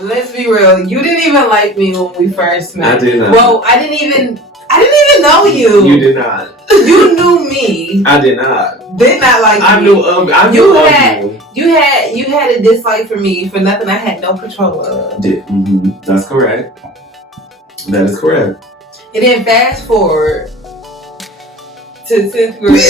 let's be real. You didn't even like me when we first met. I did not. Well, I didn't even know you. You did not. You knew me. I did not. Did not like I me. knew of you. You had a dislike for me for nothing I had no control of. That's correct. That is correct. And then fast forward to 10th grade.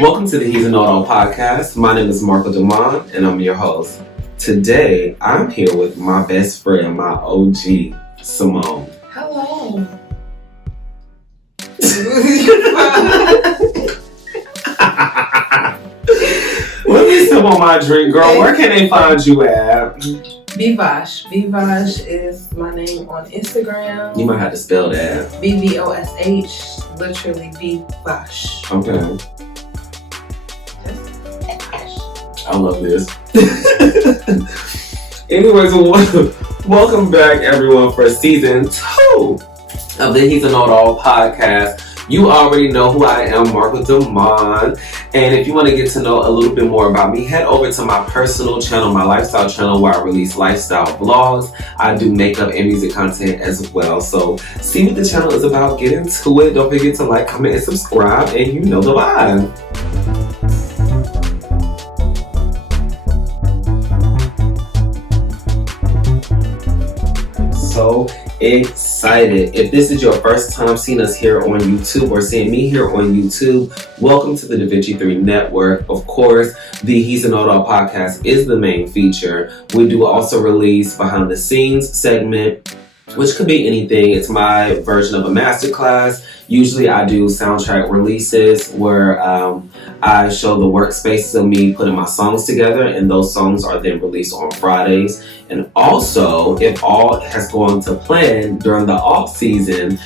Welcome to the He's a Know-It-All podcast. My name is Marcco and I'm your host. Today, I'm here with my best friend, my OG, Simone. Hello. Let me sip on my drink, girl. Where can they find you at? Bvosh. Bvosh is my name on Instagram. You might have to spell that. BVOSH, literally Bvosh. Okay. I love this. Anyways, welcome back, everyone, for season 2 of the He's a Know-It-All podcast. You already know who I am, Marcco. And if you want to get to know a little bit more about me, head over to my personal channel, my lifestyle channel, where I release lifestyle vlogs. I do makeup and music content as well. So see what the channel is about. Get into it. Don't forget to like, comment, and subscribe. And you know the vibe. So excited. If this is your first time seeing us here on YouTube or seeing me here on YouTube, welcome to the DaVinci 3 network. Of course, the He's a Know-It-All podcast is the main feature. We do also release behind the scenes segment, which could be anything. It's my version of a masterclass. Usually I do soundtrack releases where I show the workspaces of me putting my songs together, and those songs are then released on Fridays. And also, if all has gone to plan during the off season,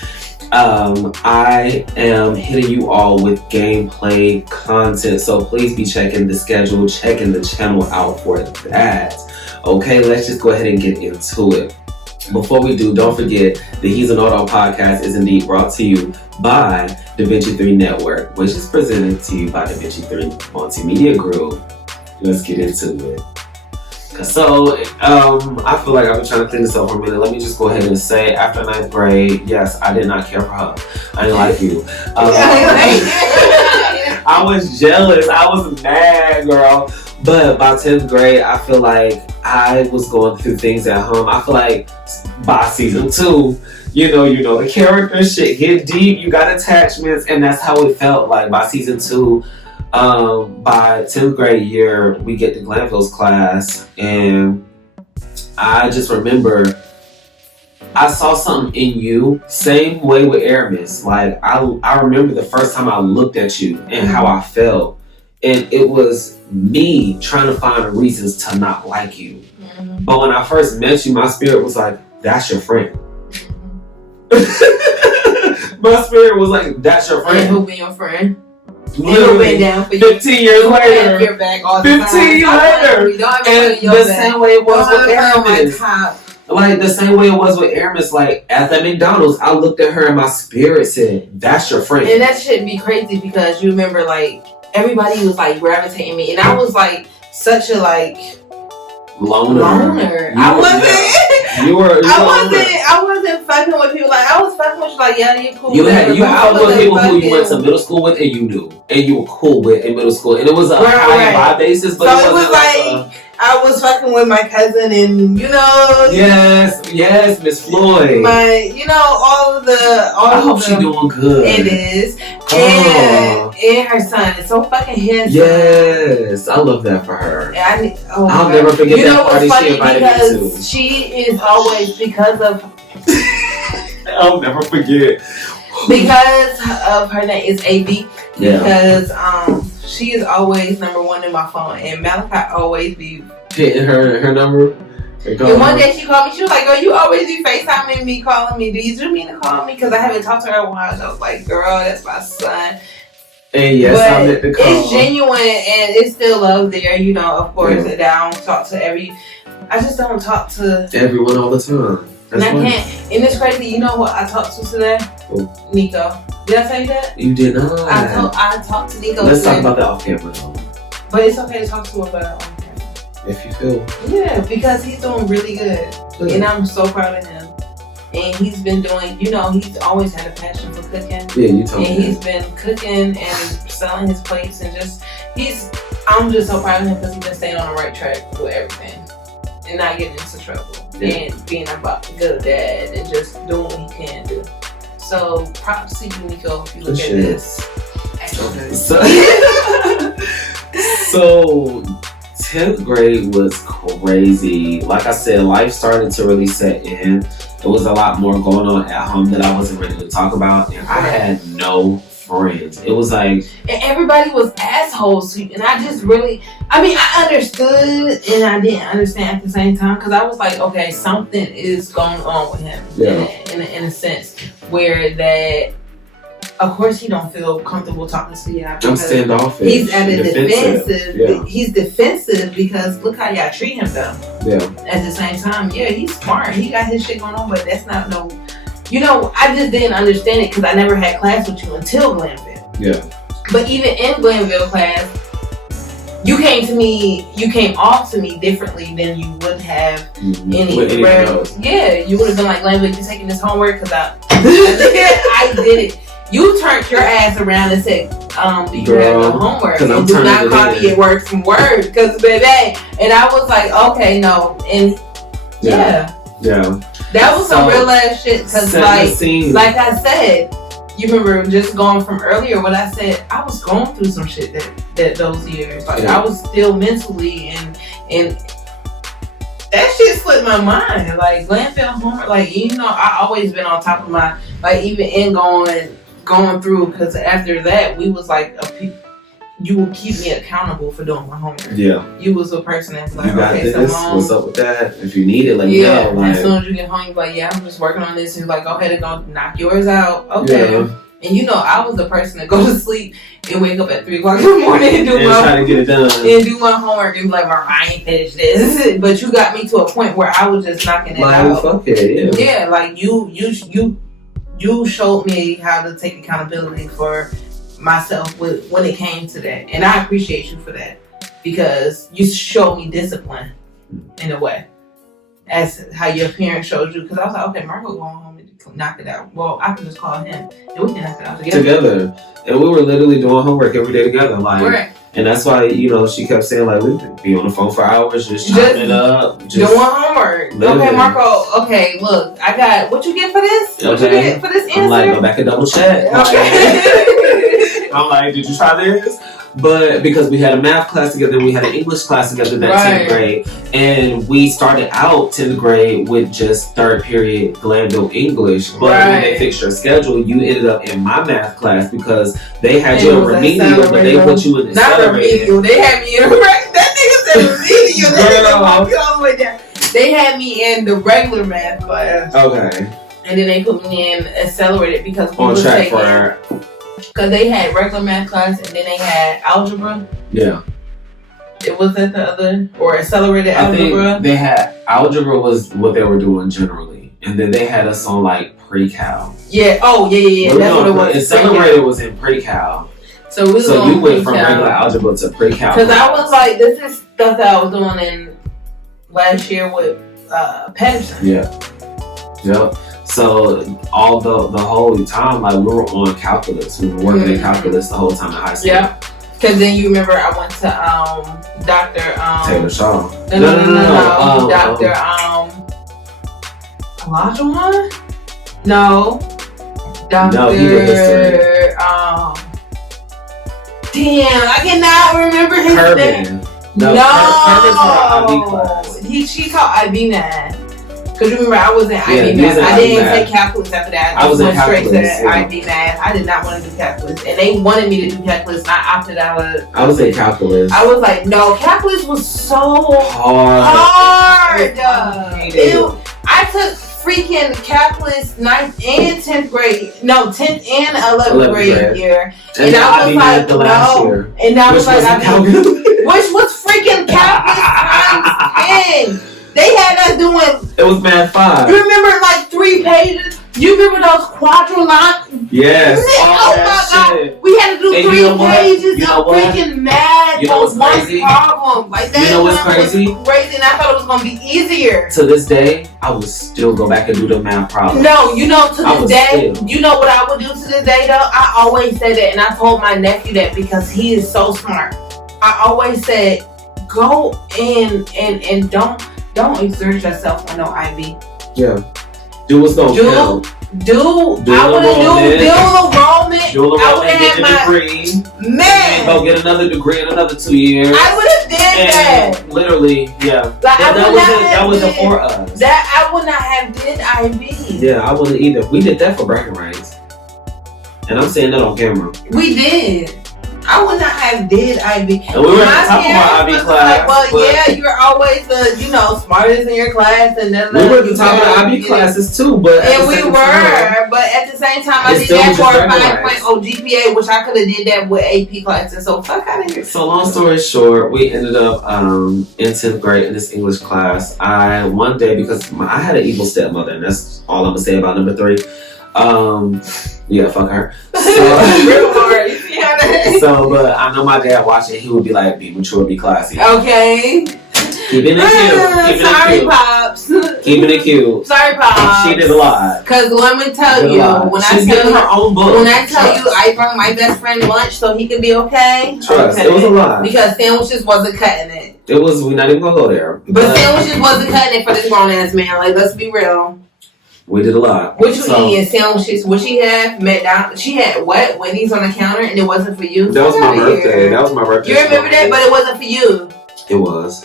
I am hitting you all with gameplay content. So please be checking the schedule, checking the channel out for that. Okay, let's just go ahead and get into it. Before we do, don't forget the He's a Know-It-All podcast is indeed brought to you by DaVinci 3 Network, which is presented to you by DaVinci 3 Multimedia Group. Let's get into it. So, I feel like I've been trying to think this up for a minute. Let me just go ahead and say, after 9th grade, yes, I did not care for her. I didn't like you. I was jealous. I was mad, girl. But by 10th grade, I feel like I was going through things at home. I feel like by season 2, you know, the character shit hit deep. You got attachments, and that's how it felt like by season 2. By 10th grade year, we get to Glanville's class, and I just remember I saw something in you. Same way with Aramis. Like I remember the first time I looked at you and how I felt. And it was me trying to find reasons to not like you. Mm-hmm. But when I first met you, my spirit was like, that's your friend. Mm-hmm. My spirit was like, that's your friend. And who be your friend? Literally, down for you. 15 years later. Your back all the 15 years later. And the same way it was with Aramis. Like the same way it was with Aramis, like at that McDonald's, I looked at her and my spirit said, that's your friend. And that shouldn't be crazy because you remember like everybody was like gravitating me, and I was like such a like loner. I wasn't fucking with people. Like I was fucking with you, like yeah, you're cool. You fucking with people who you went to middle school with and you knew, and you were cool with in middle school, and it was a high and by basis, but so it was like I was fucking with my cousin, and you know. Yes, Miss Floyd. I hope she's doing good. It is. And her son is so fucking handsome. Yes, I love that for her. I'll God. never forget that party she invited me to. She is always I'll never forget. Because of her name is AB. Yeah. Because she is always number 1 in my phone, and Malachi always be hitting her number. And one day she called me. She was like, "Girl, you always be FaceTiming me, calling me. Do you mean to call me? Because I haven't talked to her in a while." And I was like, "Girl, that's my son." And yes, I meant to call. It's genuine and it's still love there, you know, of course. And I don't talk to I just don't talk to everyone all the time. That's and I can't. And it's crazy. You know what I talked to today? Who? Nico. Did I tell you that? You did not. I talked to Nico. Let's talk about that off camera. But it's okay to talk to him about it on camera. If you feel. Yeah, because he's doing really good. And I'm so proud of him. And he's been doing, you know, he's always had a passion for cooking. Yeah, you told me. And he's been cooking and selling his plates and I'm just so proud of him because he's been staying on the right track with everything. And not getting into trouble. And being a good dad and just doing what he can do. So props to you, Nico, if you look at this. Okay. So 10th grade was crazy. Like I said, life started to really set in. There was a lot more going on at home that I wasn't ready to talk about, and I had no friends. It was like, and everybody was assholes to you, and I just really, I understood and I didn't understand at the same time because I was like, okay, something is going on with him in a sense where that. Of course, he don't feel comfortable talking to you. I'm standoffish. He's at a defensive. Yeah. He's defensive because look how y'all treat him though. Yeah. At the same time, yeah, he's smart. He got his shit going on, but that's not no. You know, I just didn't understand it because I never had class with you until Glanville. Yeah. But even in Glanville class, you came off to me differently than you would have anywhere else. Yeah, you would have been like, Glanville, you taking this homework because I did it. You turned your ass around and said, do you have no homework? And do not copy it word from word. Because, baby. And I was like, okay, no. And, yeah. That was some real ass shit. Because, like I said, you remember just going from earlier what I said, I was going through some shit that those years. Like, I was still mentally and that shit slipped my mind. Like, Glanville homework, like, you know, I always been on top of my, like, even in going through, because after that we was like you will keep me accountable for doing my homework. Yeah, you was a person that's like, okay, this. What's up with that? If you need it, like, as soon as you get home, you're like, yeah, I'm just working on this. And you're like, go ahead and go knock yours out. Okay. And you know, I was the person that go to sleep and wake up at 3 o'clock in the morning and try to get it done and do my homework and be like, I ain't finished this. But you got me to a point where I was just knocking it out. Fuck it, yeah, like you showed me how to take accountability for myself when it came to that. And I appreciate you for that because you showed me discipline in a way as how your parents showed you. Because I was like, okay, Marcco going home and knock it out. Well, I can just call him and we can knock it out together. And we were literally doing homework every day together. Like, right. And that's why, you know, she kept saying, like, we could be on the phone for hours, just chopping it up. Doing homework. Literally. Okay, Marcco, okay, look, I got, what you get for this? What you get for this answer? I'm like, go back and double check. Okay. I'm like, did you try this? But because we had a math class together and we had an English class together that 10th grade. And we started out 10th grade with just 3rd period Glanville English. But when they fixed your schedule, you ended up in my math class because they had you in remedial, but they put you in the not remedial. They had me in that nigga said remedial. That nigga walked me all the way down. They had me in the regular math class. Okay. And then they put me in accelerated because we on track for her. Because they had regular math class and then they had algebra. Yeah. It was that the other or accelerated algebra. I think they had algebra was what they were doing generally, and then they had us on like pre-cal. Yeah. Oh yeah. That's what it was. Accelerated was in pre-cal. So you went from regular algebra to pre-cal. Because I was like, this is stuff that I was doing in last year with Patterson. Yeah. Yep. So all the whole time, like, we were on calculus. We were working in calculus the whole time in high school. Yeah. Because then you remember I went to Dr. Taylor Shaw. No. Dr. Elijah? No. Dr. No, he did history. Damn, I cannot remember his name. No. Kirby taught IB class. She taught IB math. Because remember, I was in IB math. I didn't take calculus after that. I just went straight to IB math. I did not want to do calculus. And they wanted me to do calculus, and I opted out of I was in calculus. I was like, no, calculus was so hard. I took freaking calculus 9th and 10th grade. No, 10th and 11th grade year. And I was like, no. And I was like, which was freaking calculus times 10. They had us doing. It was math 5. You remember like 3 pages? You remember those quadrillions? Yes. Oh my God. We had to do 3 pages of freaking math. You know what's crazy? Problem. Like that. You know what's crazy? Crazy, and I thought it was gonna be easier. To this day, I would still go back and do the math problem. No, you know, to this day, you know what I would do to this day though? I always said that, and I told my nephew that because he is so smart. I always said, go in and don't exert yourself on no IV. Yeah. Do what's going on. I would have do dual enrollment. I would have had my degree. Man. Go get another degree in another 2 years. I would have did that. Literally, yeah. Like, that was it for us. That I would not have did IV. Yeah, I wouldn't either. We did that for bragging rights. And I'm saying that on camera. We did. I would not have did IB. And we were talking about IB class. Like, well, yeah, you're always the, smartest in your class, and then we were talking about IB classes too, but and we were, but at the same time, I did that for a 5.0 GPA, which I could have did that with AP classes. So fuck out of here. So long story short, we ended up in 10th grade in this English class. One day because I had an evil stepmother, and that's all I'm gonna say about number 3. Yeah, fuck her. So, but I know my dad watching, he would be like, be mature, be classy. Okay. Keeping it cute. Sorry, Pops. Keeping it cute. Sorry, Pops. She did a lot. Because let me tell you, She's getting her own book. When I tell you, I brought my best friend lunch so he could be okay. Trust. Okay. It was a lot. Because sandwiches wasn't cutting it. We're not even going to go there. But sandwiches wasn't cutting it for this grown ass man. Like, let's be real. We did a lot. What you eating? Sandwiches? What she had? McDonald's? She had what? Wendy's on the counter, and it wasn't for you. That was my birthday. That was my birthday. You remember that, but it wasn't for you. It was.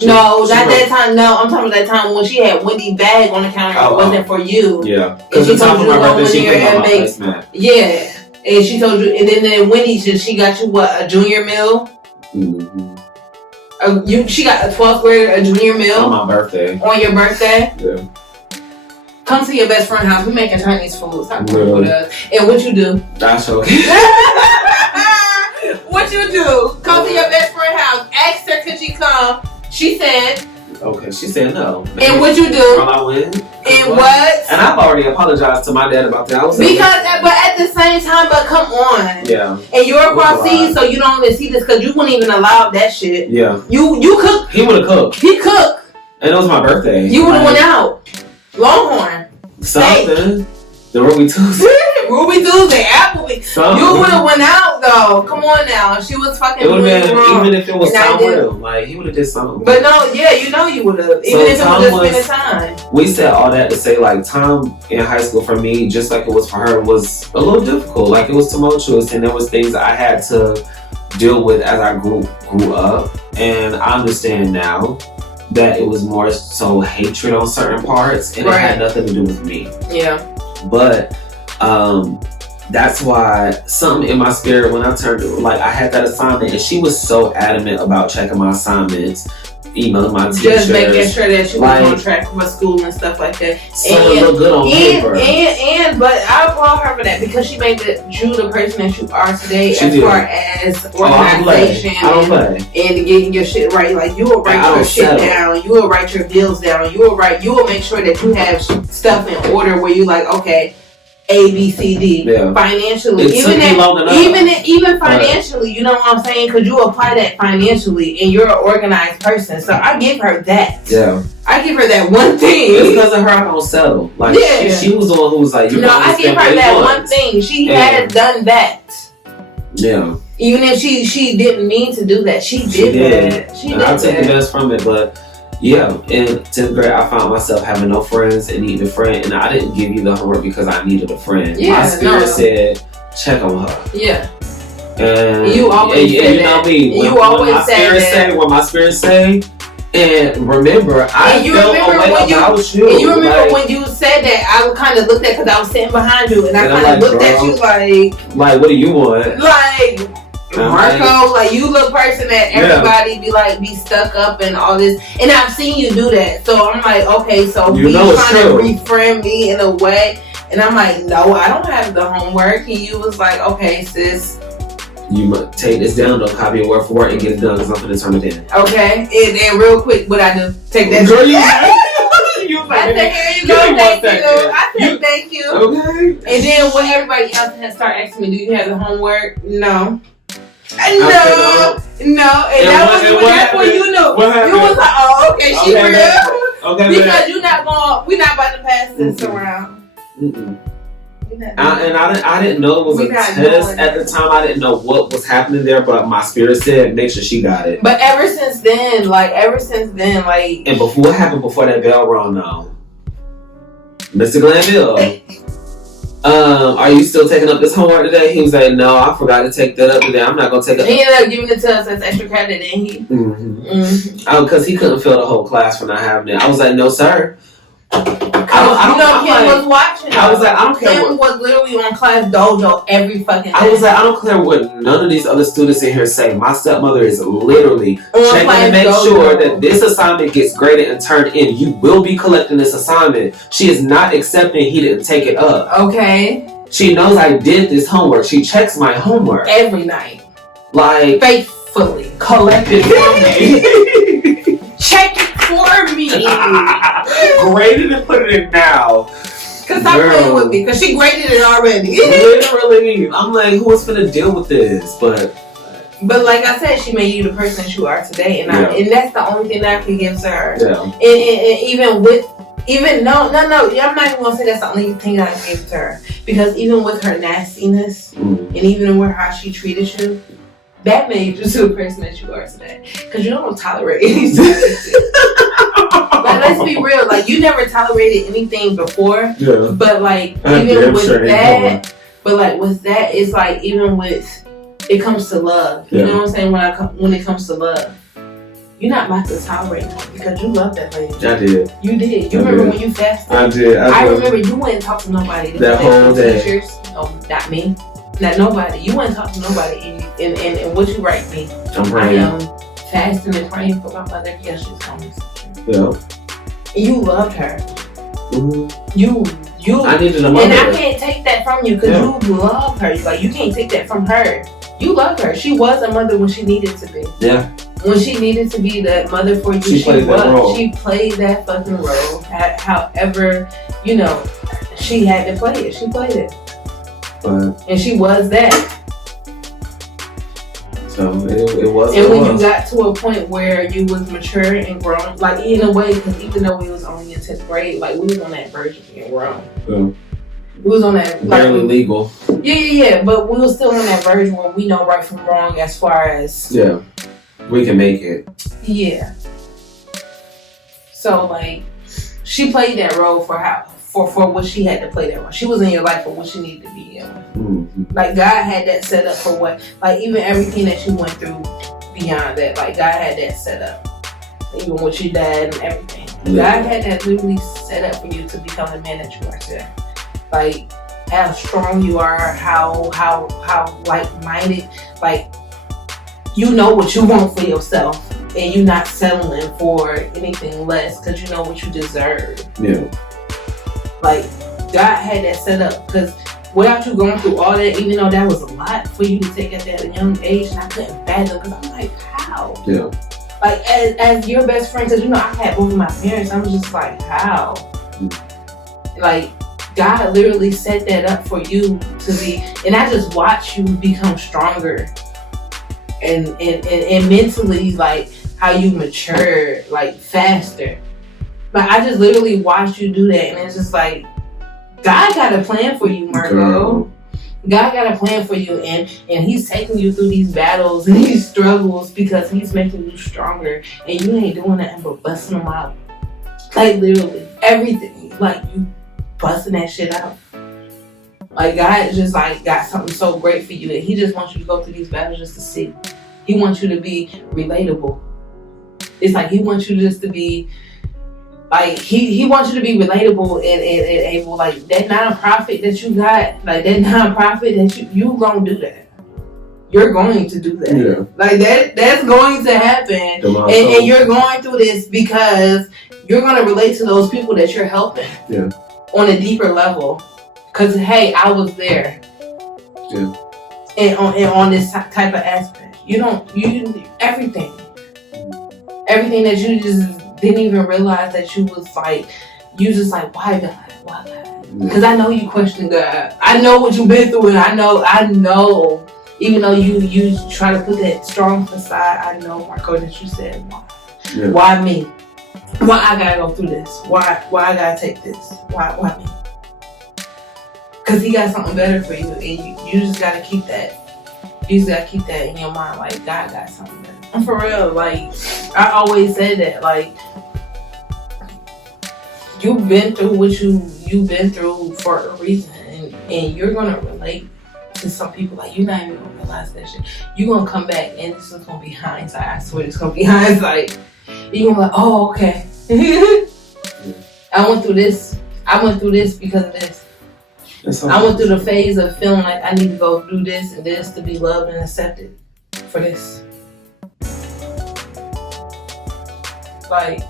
No, not that time. No, I'm talking about that time when she had Wendy's bag on the counter. It wasn't for you. Yeah. Because she told you to go in there and make. Yeah, and she told you, and then Wendy's, she got you what? A junior meal. Mm-hmm. She got a 12th grader a junior meal on my birthday. On your birthday. Yeah. Come to your best friend's house. We making Chinese food. Stop playing with us. And what you do? That's okay. What you do? Come to your best friend's house. Ask her could she come. She said. Okay, she said no. And what you do? I win. And what? And I've already apologized to my dad about that. But at the same time, but come on. Yeah. And you're across seas, so you don't even see this because you wouldn't even allow that shit. Yeah. You cook. He would have cooked. He cooked. And it was my birthday. You would have went out. Longhorn. Something. The Ruby Tuesday. Ruby Tuesday. Applebee's. You would have went out though. Come on now. She was fucking. It would have been even if it was Tom Will. Like he would have did something. But no, yeah, you would have. Even if it was just spending time. We said all that to say like time in high school for me, just like it was for her, was a little difficult. Like it was tumultuous, and there was things I had to deal with as I grew up. And I understand now that it was more so hatred on certain parts, and it had nothing to do with me. Yeah. But that's why something in my spirit when I turned, like I had that assignment, and she was so adamant about checking my assignments, emailing my teachers, just making sure that you was on track for school and stuff like that. So it looked good on paper. But I applaud her for that because she made you the person that you are today far as organization and getting your shit right. Like you will write your shit down, you will write your bills down, you will make sure that you have stuff in order where you like, okay, A, B, C, D. Yeah. Financially, even financially, you know what I'm saying? Because you apply that financially, and you're an organized person. So I give her that. Yeah. I give her that one thing. It's because of her, I don't settle. Like she was the one who was like, I give her that one thing. She has done that. Yeah. Even if she didn't mean to do that, she did that. She did I took the best from it, but. Yeah, in 10th grade, I found myself having no friends and needing a friend, and I didn't give you the homework because I needed a friend. Yeah, my spirit said, check on her. Yeah. And you always said you know that. me. You always said that. What my spirit say, and remember, I felt a way about you. And you remember when you said that, I kind of looked at because I was sitting behind you, and I kind of looked at you like, what do you want? Like, Marcco, like you the person that everybody be stuck up and all this, and I've seen you do that. So I'm like, okay, so he's trying to reframe me in a way, and I'm like, no, I don't have the homework. And you was like, okay, sis, you must take this down, don't copy it word for word and get it done because I'm going to turn it in. Okay, and then real quick, what I do? Take that. Girl, I said, here you go, thank you. I said, thank you. Okay. And then when everybody else has started asking me, do you have the homework? No. No. And that's when you knew. You was like, oh, okay, she real. Okay, because we're not about to pass this around. Mm-mm. I didn't know it was a test at the time. I didn't know what was happening there, but my spirit said, make sure she got it. But ever since then, and what happened before that bell rung now? Mr. Glanville, are you still taking up this homework today? He was like, no, I forgot to take that up today. I'm not going to take it. He ended up giving it to us as extra credit, didn't he? Mm-hmm. Oh, because he couldn't fill the whole class for not having it. I was like, no, sir. Kim was watching. I was like, I don't care. Kim was literally on Class Dojo every fucking day. I was like, I don't care what none of these other students in here say. My stepmother is literally checking to make sure that this assignment gets graded and turned in. You will be collecting this assignment. She is not accepting he didn't take it up. Okay. She knows I did this homework. She checks my homework every night. Like faithfully. Collect it for me. Check it for me. Graded and put it in now. Cause stop playing with me. Cause she graded it already. Literally. I'm like, who is finna deal with this? But like I said, she made you the person that you are today, and and that's the only thing that I can give to her. Yeah. And no, I'm not even gonna say that's the only thing that I gave to her, because even with her nastiness and even with how she treated you, that made you to the person that you are today. Because you don't tolerate anything. Like, let's be real. Like, you never tolerated anything before. Yeah. But like, even with that, it's like, even with, it comes to love. You know what I'm saying? When it comes to love, you're not about to tolerate it because you love that lady. I did. You did. You remember when you fasted? I did. I remember you wouldn't talk to nobody. That whole day. Teachers. No, not me. Not nobody. You wouldn't talk to nobody. And what you write me? I'm praying. I am fasting and praying for my mother. Yes, she's coming. Yeah. And you loved her. Mm-hmm. You. I needed a mother. And I can't take that from you because you love her. Like, you can't take that from her. You loved her. She was a mother when she needed to be. Yeah. When she needed to be that mother for you, she played that role. She played that fucking role. However, she had to play it. She played it. And she was that. So it was. And when you got to a point where you was mature and grown, like in a way, because even though we was only in 10th grade, like we was on that verge of being grown. Yeah. We was on that barely legal. Yeah. But we was still on that verge where we know right from wrong as far as we can make it. Yeah. So like, she played that role for what she had to play that role. She was in your life for what she needed to be in. Mm-hmm. Like, God had that set up for what, like, even everything that you went through beyond that, like, God had that set up. Even with your dad and everything. Yeah. God had that literally set up for you to become the man that you are today. Like, how strong you are, how like-minded, like, you know what you want for yourself, and you're not settling for anything less because you know what you deserve. Yeah. Like, God had that set up because without you going through all that, even though that was a lot for you to take at that young age, and I couldn't fathom because I'm like, how? Yeah. Like, as your best friend, because I had both of my parents, I'm just like, how? Like, God literally set that up for you to be, and I just watched you become stronger and mentally, like, how you mature, like, faster. Like, I just literally watched you do that, and it's just like, God got a plan for you, Marcco. God got a plan for you, and He's taking you through these battles and these struggles because He's making you stronger, and you ain't doing nothing but busting them out. Like, literally, everything. Like, you busting that shit out. Like, God just, like, got something so great for you, and He just wants you to go through these battles just to see. He wants you to be relatable. It's like He wants you just to be, like, he wants you to be relatable and able, like, that nonprofit that you got, like, that nonprofit that you gonna do that. you're going to do that. Yeah. Like that's going to happen. And you're going through this because you're going to relate to those people that you're helping. Yeah. On a deeper level. Because, hey, I was there. Yeah. And on this type of aspect. Everything that you just didn't even realize that you was like, you just like, why God? Why God? Because I know you question God. I know what you've been through, and I know. Even though you try to put that strong facade, I know, Marcco, that you said, why? Yeah. Why me? Why I gotta go through this? Why I gotta take this? Why me? Because he got something better for you, and you just gotta keep that. You just gotta keep that in your mind, like God got something better. And for real, like I always say that, like you've been through what you've been through for a reason, and you're gonna relate to some people, like you're not even gonna realize that shit. You're gonna come back and this is gonna be hindsight. I swear it's gonna be hindsight. You're gonna be like, oh, okay. I went through this because of this. I went through the phase of feeling like I need to go do this and this to be loved and accepted for this. Like,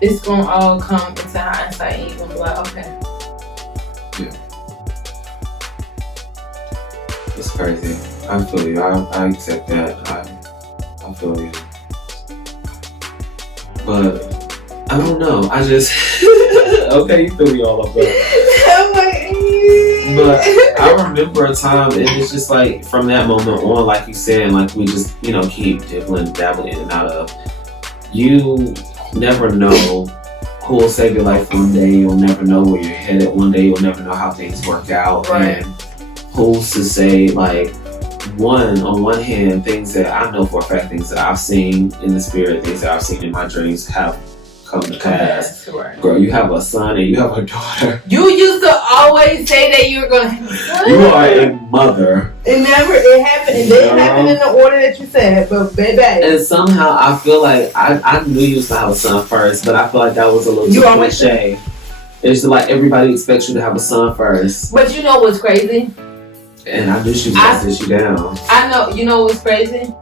it's gonna all come into hindsight and you're gonna be like, okay. Yeah. It's crazy. I feel you. I accept that. I feel you. But I don't know. I just okay, you feel me all up there. But I remember a time, and it's just like from that moment on, like you said, like we just keep dabbling in and out of. You never know who will save your life one day. You'll never know where you're headed one day. You'll never know how things work out. Right. And who's to say, like, on one hand, things that I know for a fact, things that I've seen in the spirit, things that I've seen in my dreams have come to pass. Right. Girl, you have a son and you have a daughter. You used to always say that you were going to have a son. You are a mother. It happened. It didn't happen in the order that you said, but baby. And somehow I feel like I knew you used to have a son first, but I feel like that was a little too cliche. It's like everybody expects you to have a son first. But you know what's crazy? And I knew she was going to sit you down. I know. You know what's crazy?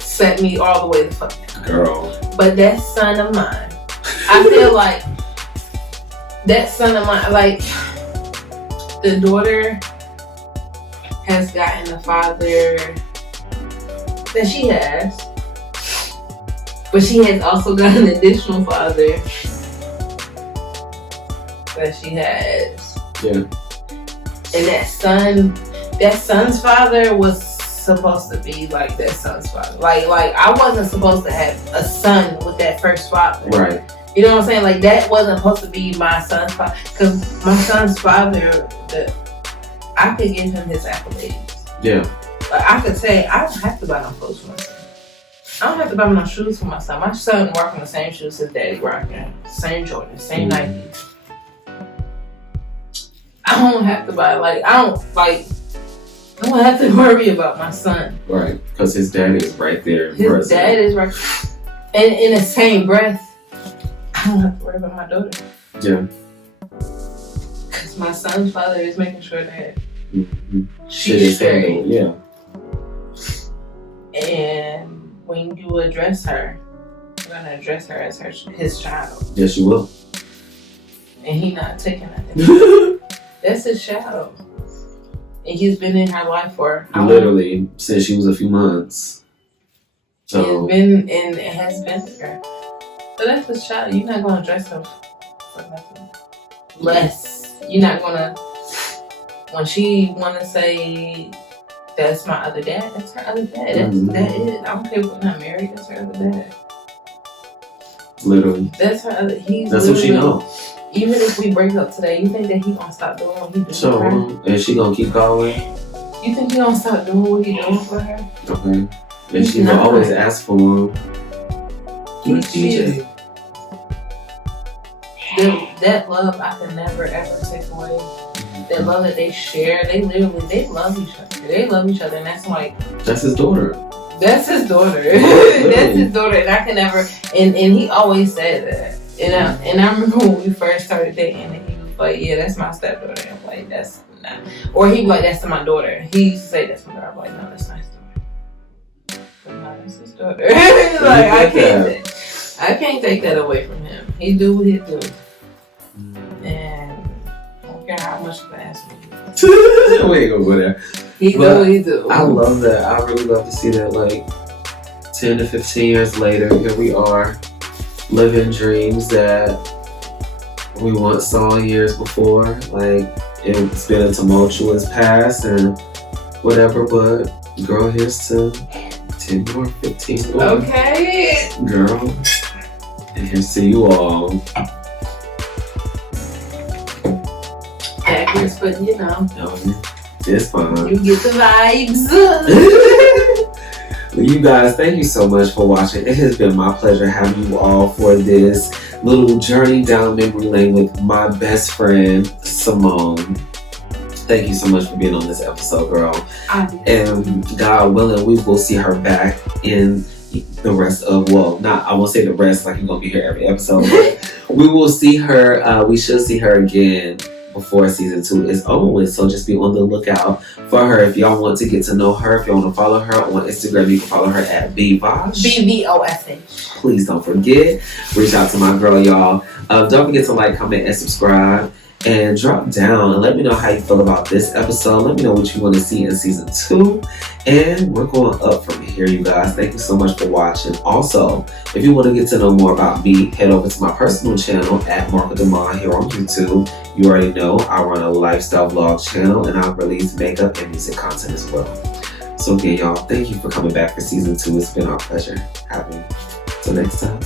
Set me all the way the fuck down. Girl. But that son of mine, I feel like that son of mine, like the daughter has gotten the father that she has, but she has also got an additional father that she has. Yeah. And that son's father was supposed to be like that son's father. Like I wasn't supposed to have a son with that first father. Right. You know what I'm saying? Like that wasn't supposed to be my son's father. Because my son's father, I could give him his accolades. Yeah. Like I could say, I don't have to buy no clothes for my son. I don't have to buy no shoes for my son. My son rocking the same shoes his daddy rocking. Same Jordan, same Nikes. I don't have to buy, I don't have to worry about my son. Right, because his dad is right there. His dad is right. And in the same breath, I don't have to worry about my daughter. Yeah. Because my son's father is making sure that she's straight. Yeah. And when you address her, you're going to address her as his child. Yes, you will. And he's not taking that. That's his child. And he's been in her life for literally since she was a few months. So he's been and has been there. So that's his child. You're not gonna dress her for nothing less. You're not gonna when she wanna say that's my other dad, that's her other dad. That is. I don't care if we're not married, that's her other dad. Literally. That's her other that's what she knows. Even if we break up today, you think that he gonna stop doing what he doing for her? And she gonna keep calling? You think he gonna stop doing what he doing for her? Okay. And she gonna always ask for him. DJ. That love I can never ever take away. That love that they share, they love each other. They love each other, and that's his daughter. That's his daughter. That's his daughter, and I can never. And he always said that. And I remember when we first started dating, and he was like, "Yeah, that's my stepdaughter." I'm like, "That's nah. Or he'd be like, that's to my daughter. He used to say, that's my daughter. I'm like, no, that's not his daughter. But no, that's his daughter. Like, I can't take that away from him. He do what he do. And I don't care how much of an asshole he is. We ain't gonna go there. He do what he do. I love that. I really love to see that. Like 10 to 15 years later, here we are, living dreams that we once saw years before. Like, it's been a tumultuous past and whatever, but girl, here's to 10 more, 15 more. Okay. Girl, and here's to you all. Backwards, but you know. It's fine. You get the vibes. Well, you guys, thank you so much for watching. It has been my pleasure having you all for this little journey down memory lane with my best friend, Simone. Thank you so much for being on this episode, girl. And God willing, we will see her back in the rest of, I won't say the rest, like you're going to be here every episode, but we will see her, we should see her again before season 2 is over with. So just be on the lookout for her. If y'all want to get to know her, if you want to follow her on Instagram, you can follow her at BVOSH. BVOSH. Please don't forget. Reach out to my girl, y'all. Don't forget to like, comment, and subscribe. And drop down and let me know how you feel about this episode. Let me know what you want to see in season 2. And we're going up from here, you guys. Thank you so much for watching. Also, if you want to get to know more about me, head over to my personal channel at Marcco here on YouTube. You already know I run a lifestyle vlog channel and I release makeup and music content as well. So again, y'all, thank you for coming back for season 2. It's been our pleasure having you. Till next time.